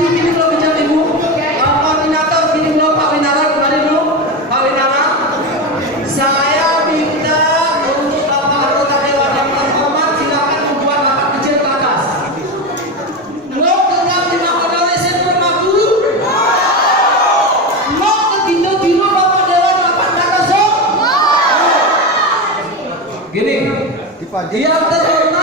Bupati kini belum bijak Ibu. Koordinator kini belum Pak Winara, kembali dulu Pak Winara. Saya minta untuk Bapak anggota Dewan yang terhormat silakan membuat rapat kecil ke atas. Mau tetap di Makodolesen bermaku? Mau ketindo dino Bapak Dewan rapat Nakaso? Gini, yang terhormat